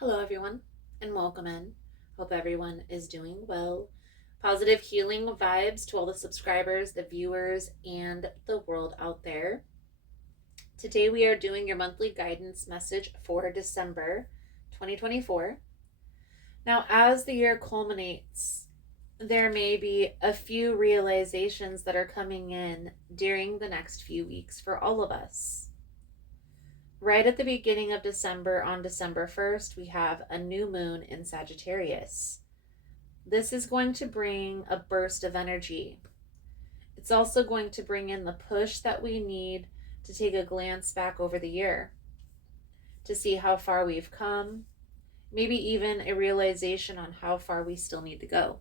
Hello, everyone, and welcome in. Hope everyone is doing well. Positive healing vibes to all the subscribers, the viewers, and the world out there. Today, we are doing your monthly guidance message for December 2024. Now, as the year culminates, there may be a few realizations that are coming in during the next few weeks for all of us. Right at the beginning of December, on December 1st, we have a new moon in Sagittarius. This is going to bring a burst of energy. It's also going to bring in the push that we need to take a glance back over the year, to see how far we've come, maybe even a realization on how far we still need to go.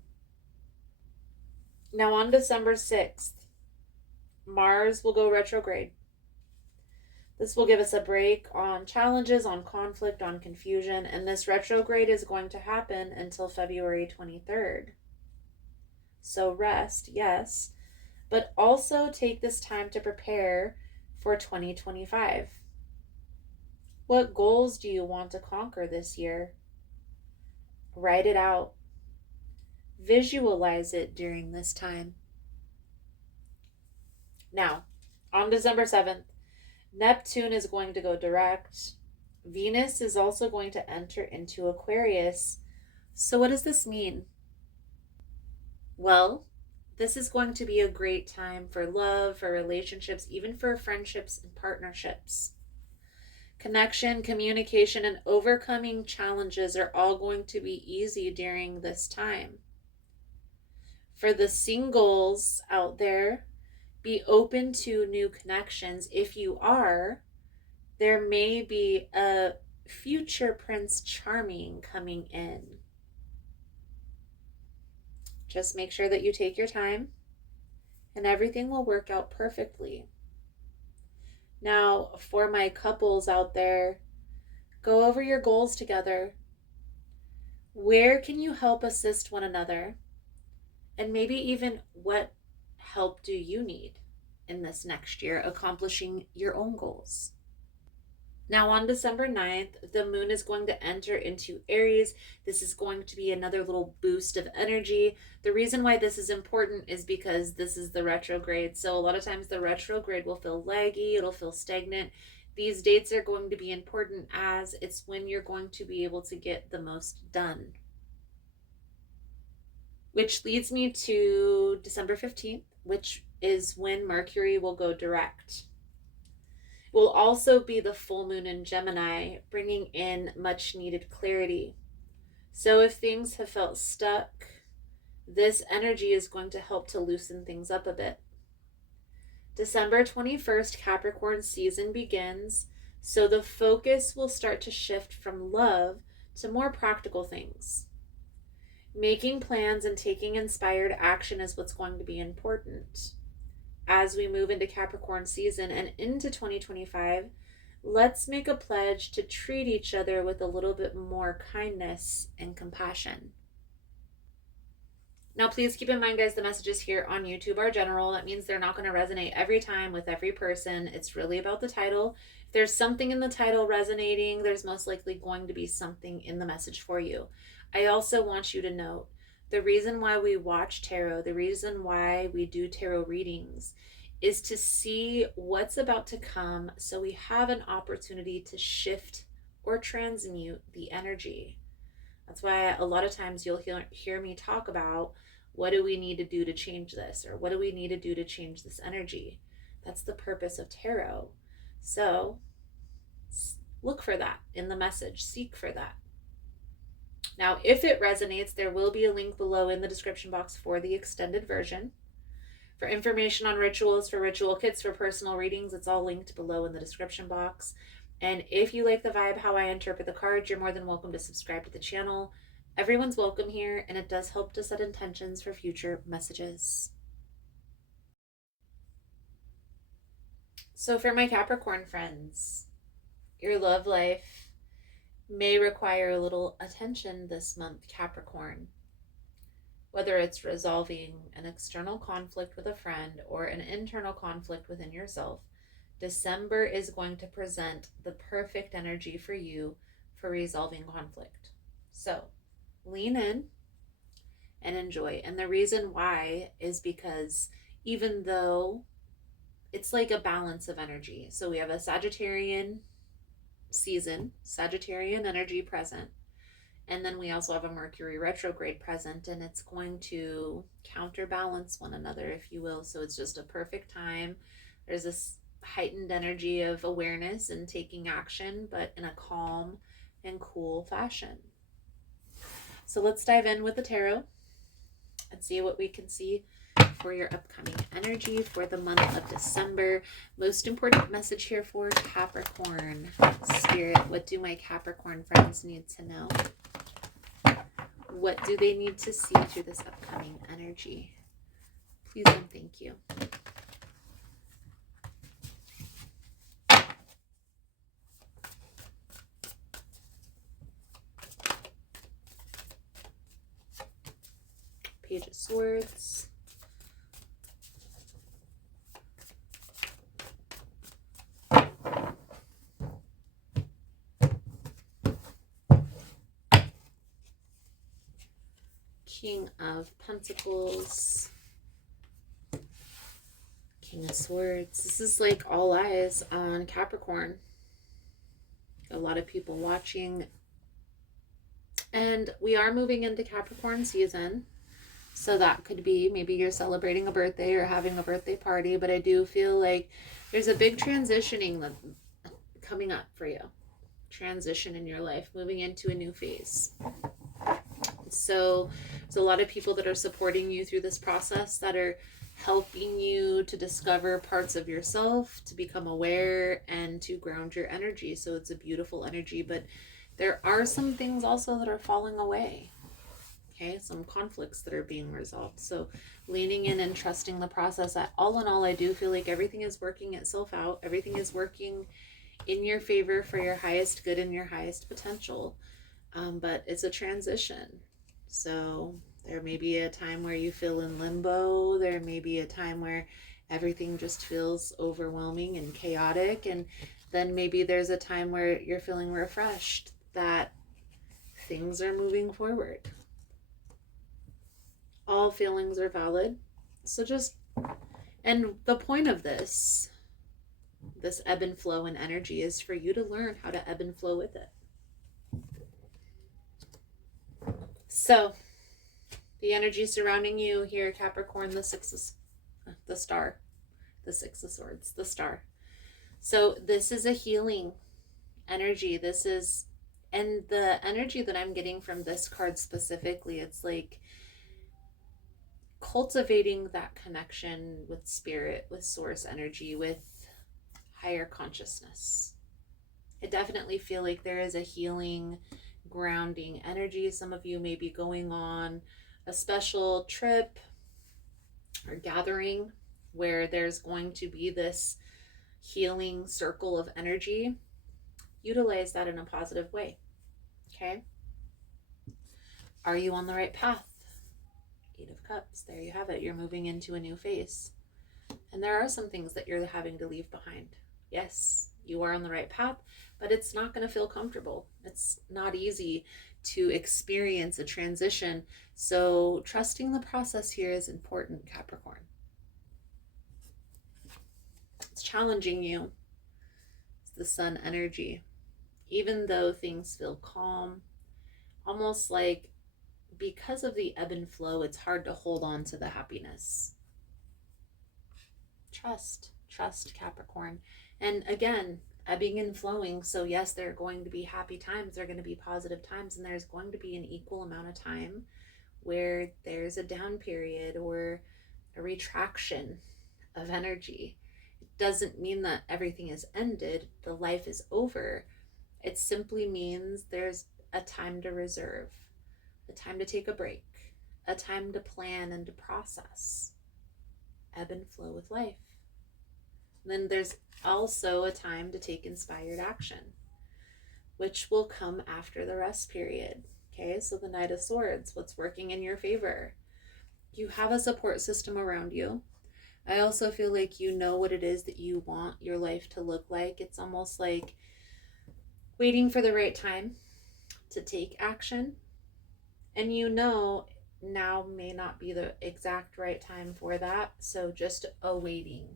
Now, on December 6th, Mars will go retrograde. This will give us a break on challenges, on conflict, on confusion, and this retrograde is going to happen until February 23rd. So rest, yes, but also take this time to prepare for 2025. What goals do you want to conquer this year? Write it out. Visualize it during this time. Now, on December 7th, Neptune is going to go direct. Venus is also going to enter into Aquarius. So what does this mean? Well, this is going to be a great time for love, for relationships, even for friendships and partnerships. Connection, communication, and overcoming challenges are all going to be easy during this time. For the singles out there, be open to new connections. If you are, there may be a future Prince Charming coming in. Just make sure that you take your time and everything will work out perfectly. Now, for my couples out there, go over your goals together. Where can you help assist one another? And maybe even what help do you need in this next year accomplishing your own goals? Now, on December 9th, the moon is going to enter into Aries. This is going to be another little boost of energy. The reason why this is important is because this is the retrograde. So a lot of times the retrograde will feel laggy, it'll feel stagnant. These dates are going to be important as it's when you're going to be able to get the most done. Which leads me to December 15th, which is when Mercury will go direct. Will also be the full moon in Gemini, bringing in much needed clarity. So if things have felt stuck, this energy is going to help to loosen things up a bit. December 21st, Capricorn season begins, so the focus will start to shift from love to more practical things. Making plans and taking inspired action is what's going to be important. As we move into Capricorn season and into 2025, let's make a pledge to treat each other with a little bit more kindness and compassion. Now, please keep in mind, guys, the messages here on YouTube are general. That means they're not going to resonate every time with every person. It's really about the title. If there's something in the title resonating, there's most likely going to be something in the message for you. I also want you to note the reason why we watch tarot, the reason why we do tarot readings is to see what's about to come so we have an opportunity to shift or transmute the energy. That's why a lot of times you'll hear me talk about what do we need to do to change this, or what do we need to do to change this energy. That's the purpose of tarot. So look for that in the message, seek for that. Now, if it resonates, there will be a link below in the description box for the extended version. For information on rituals, for ritual kits, for personal readings, it's all linked below in the description box. And if you like the vibe, how I interpret the cards, you're more than welcome to subscribe to the channel. Everyone's welcome here, and it does help to set intentions for future messages. So for my Capricorn friends, your love life may require a little attention this month, Capricorn. Whether it's resolving an external conflict with a friend or an internal conflict within yourself, December is going to present the perfect energy for you for resolving conflict. So lean in and enjoy. And the reason why is because even though it's like a balance of energy, so we have a Sagittarian season, Sagittarian energy present, and then we also have a Mercury retrograde present, and it's going to counterbalance one another, if you will. So it's just a perfect time. There's this heightened energy of awareness and taking action, but in a calm and cool fashion. So let's dive in with the tarot and see what we can see for your upcoming energy for the month of December. Most important message here for Capricorn. Spirit, what do my Capricorn friends need to know? What do they need to see through this upcoming energy? Please and thank you. Page of Swords. King of Pentacles. King of Swords. This is like all eyes on Capricorn. A lot of people watching. And we are moving into Capricorn season. So that could be maybe you're celebrating a birthday or having a birthday party. But I do feel like there's a big transitioning that coming up for you. Transition in your life, moving into a new phase. So there's a lot of people that are supporting you through this process, that are helping you to discover parts of yourself, to become aware, and to ground your energy. So it's a beautiful energy, but there are some things also that are falling away. Okay, some conflicts that are being resolved. So leaning in and trusting the process. All in all, I do feel like everything is working itself out. Everything is working in your favor for your highest good and your highest potential. But it's a transition. So there may be a time where you feel in limbo. There may be a time where everything just feels overwhelming and chaotic. And then maybe there's a time where you're feeling refreshed, that things are moving forward. All feelings are valid. So and the point of this ebb and flow in energy is for you to learn how to ebb and flow with it. So the energy surrounding you here, Capricorn, the Six of Swords, the star. So this is a healing energy. And the energy that I'm getting from this card specifically, it's like cultivating that connection with spirit, with source energy, with higher consciousness. I definitely feel like there is a healing, grounding energy. Some of you may be going on a special trip or gathering where there's going to be this healing circle of energy. Utilize that in a positive way. Okay? Are you on the right path? 8 of Cups. There you have it. You're moving into a new phase. And there are some things that you're having to leave behind. Yes, you are on the right path, but it's not going to feel comfortable. It's not easy to experience a transition. So trusting the process here is important, Capricorn. It's challenging you. It's the sun energy. Even though things feel calm, almost like because of the ebb and flow, it's hard to hold on to the happiness. Trust, Capricorn. And again, ebbing and flowing. So yes, there are going to be happy times. There are going to be positive times. And there's going to be an equal amount of time where there's a down period or a retraction of energy. It doesn't mean that everything is ended. The life is over. It simply means there's a time to reserve, a time to take a break, a time to plan and to process. Ebb and flow with life. And then there's also a time to take inspired action, which will come after the rest period. Okay, so the Knight of Swords, what's working in your favor? You have a support system around you. I also feel like you know what it is that you want your life to look like. It's almost like waiting for the right time. to take action. And now may not be the exact right time for that. So just a waiting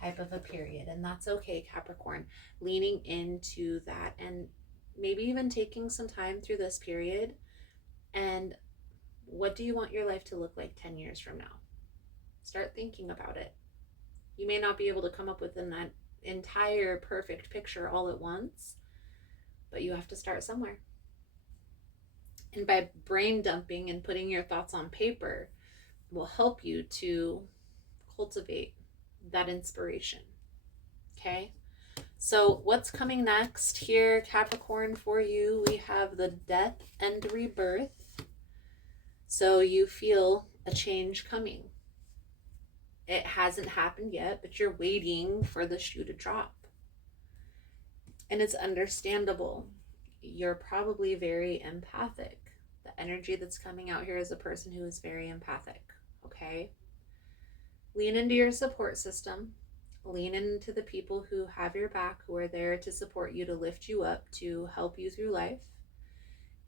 type of a period. And that's okay, Capricorn. Leaning into that and maybe even taking some time through this period. And what do you want your life to look like 10 years from now? Start thinking about it. You may not be able to come up with that entire perfect picture all at once, but you have to start somewhere. And by brain dumping and putting your thoughts on paper will help you to cultivate that inspiration. Okay? So what's coming next here, Capricorn, for you? We have the death and rebirth. So you feel a change coming. It hasn't happened yet, but you're waiting for the shoe to drop. And it's understandable. You're probably very empathic. The energy that's coming out here is a person who is very empathic, okay? Lean into your support system. Lean into the people who have your back, who are there to support you, to lift you up, to help you through life.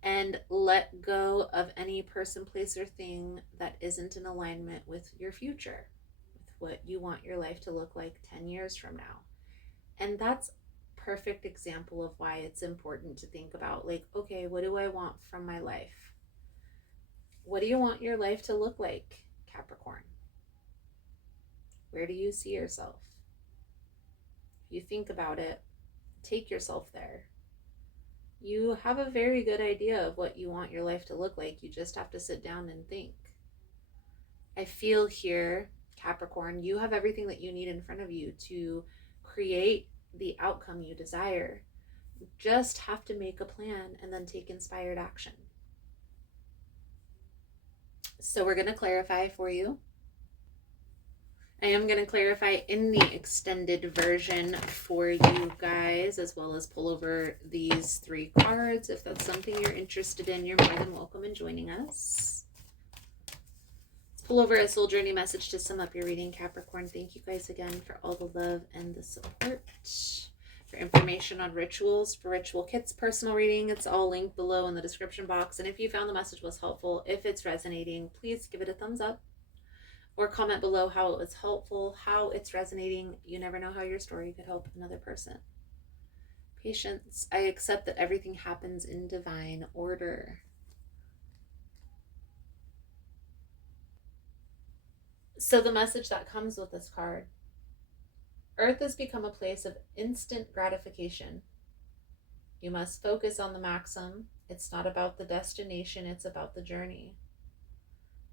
And let go of any person, place, or thing that isn't in alignment with your future, with what you want your life to look like 10 years from now. And that's a perfect example of why it's important to think about, like, okay, what do I want from my life? What do you want your life to look like, Capricorn? Where do you see yourself? If you think about it, take yourself there. You have a very good idea of what you want your life to look like. You just have to sit down and think. I feel here, Capricorn, you have everything that you need in front of you to create the outcome you desire. You just have to make a plan and then take inspired action. So we're going to clarify for you. I am going to clarify in the extended version for you guys, as well as pull over these 3 cards. If that's something you're interested in, you're more than welcome in joining us. Let's pull over a soul journey message to sum up your reading, Capricorn. Thank you guys again for all the love and the support. For information on rituals, for ritual kits, personal reading, it's all linked below in the description box. And if you found the message was helpful, if it's resonating, please give it a thumbs up. Or comment below how it was helpful, how it's resonating. You never know how your story could help another person. Patience. I accept that everything happens in divine order. So the message that comes with this card. Earth has become a place of instant gratification. You must focus on the maxim. It's not about the destination, it's about the journey.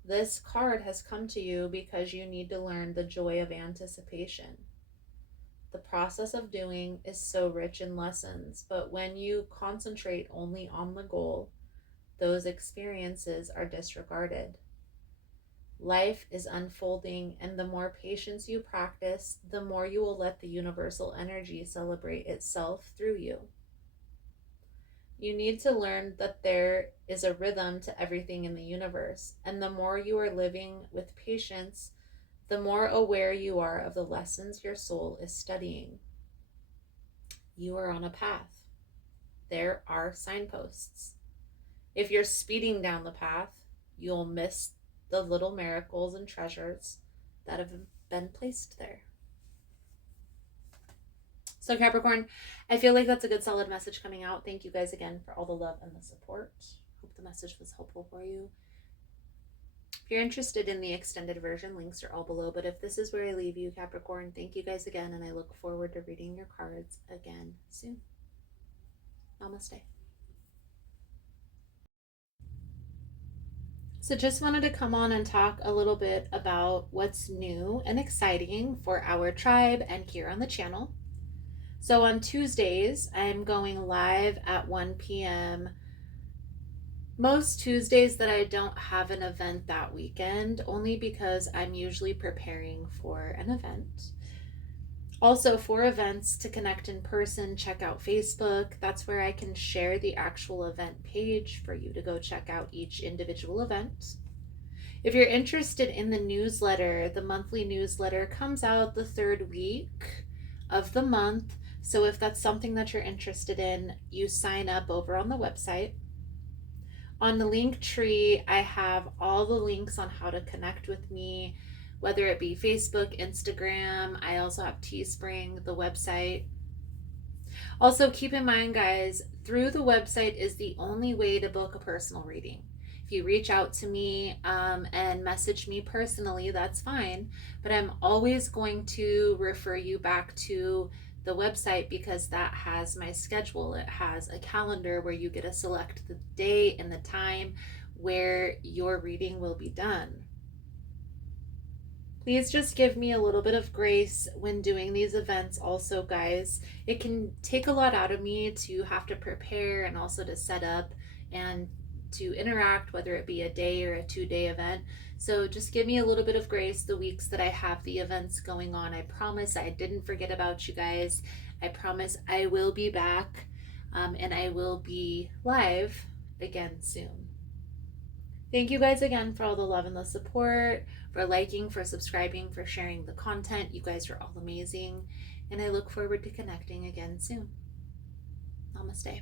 This card has come to you because you need to learn the joy of anticipation. The process of doing is so rich in lessons, but when you concentrate only on the goal, those experiences are disregarded. Life is unfolding, and the more patience you practice, the more you will let the universal energy celebrate itself through you. You need to learn that there is a rhythm to everything in the universe, and the more you are living with patience, the more aware you are of the lessons your soul is studying. You are on a path. There are signposts. If you're speeding down the path, you'll miss the little miracles and treasures that have been placed there. So Capricorn, I feel like that's a good solid message coming out. Thank you guys again for all the love and the support. Hope the message was helpful for you. If you're interested in the extended version, links are all below. But if this is where I leave you, Capricorn, thank you guys again, and I look forward to reading your cards again soon. Namaste. So just wanted to come on and talk a little bit about what's new and exciting for our tribe and here on the channel. So on Tuesdays, I'm going live at 1 p.m. Most Tuesdays that I don't have an event that weekend, only because I'm usually preparing for an event. Also, for events to connect in person, check out Facebook. That's where I can share the actual event page for you to go check out each individual event. If you're interested in the newsletter, the monthly newsletter comes out the 3rd week of the month. So if that's something that you're interested in, you sign up over on the website. On the link tree, I have all the links on how to connect with me, whether it be Facebook, Instagram. I also have Teespring, the website. Also, keep in mind, guys, through the website is the only way to book a personal reading. If you reach out to me and message me personally, that's fine. But I'm always going to refer you back to the website because that has my schedule. It has a calendar where you get to select the day and the time where your reading will be done. Please just give me a little bit of grace when doing these events, also, guys. It can take a lot out of me to have to prepare and also to set up and to interact, whether it be a day or a 2-day event. So just give me a little bit of grace the weeks that I have the events going on. I promise I didn't forget about you guys. I promise I will be back and I will be live again soon. Thank you guys again for all the love and the support, for liking, for subscribing, for sharing the content. You guys are all amazing. And I look forward to connecting again soon. Namaste.